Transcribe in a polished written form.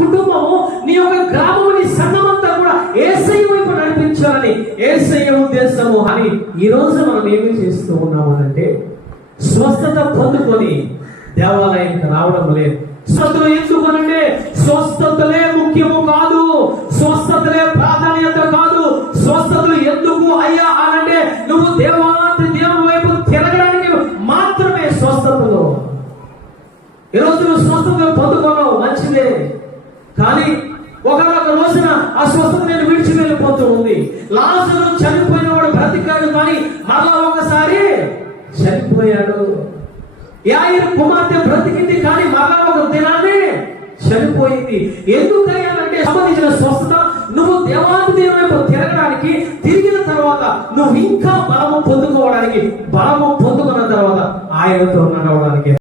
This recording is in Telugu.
కుటుంబము, నీ యొక్క గ్రామము, నీ సంఘమంతా కూడా యేసయ్య వైపు నడిపించాలని యేసయ్య ఉద్దేశము అని ఈ రోజు మనం ఏమి చేస్తూ ఉన్నాము అంటే స్వస్థత పొందుకొని దేవాలయానికి రావడం లేదు. స్వస్థతలు ఎందుకనంటే స్వస్థతలే ముఖ్యము కాదు, స్వస్థతలే ప్రాధాన్యత కాదు. స్వస్థతలు ఎందుకు అయ్యా అనంటే నువ్వు దేవుని వైపు తిరగడానికి మాత్రమే స్వస్థతలు. ఈరోజు నువ్వు స్వస్థతలు పొందుకోవడం మంచిదే, కానీ ఒకనొక రోజున ఆ స్వస్థత నేను విడిచి వెళ్ళిపోతూ ఉంది. లాజరు చనిపోయిన వాడు బ్రతికాడు, కానీ మరలా ఒకసారి చనిపోయాడు. యాయిరు కుమార్తె బ్రతికింది, కానీ మరలా ఒక దినాన్ని చనిపోయింది. ఎందుకయ్యానంటే సంబంధించిన స్వస్థత నువ్వు దేవాది దేవుని వైపు తిరగడానికి, తిరిగిన తర్వాత నువ్వు ఇంకా బలము పొందుకోవడానికి, బలము పొందుకున్న తర్వాత ఆయనతో నడవడానికి.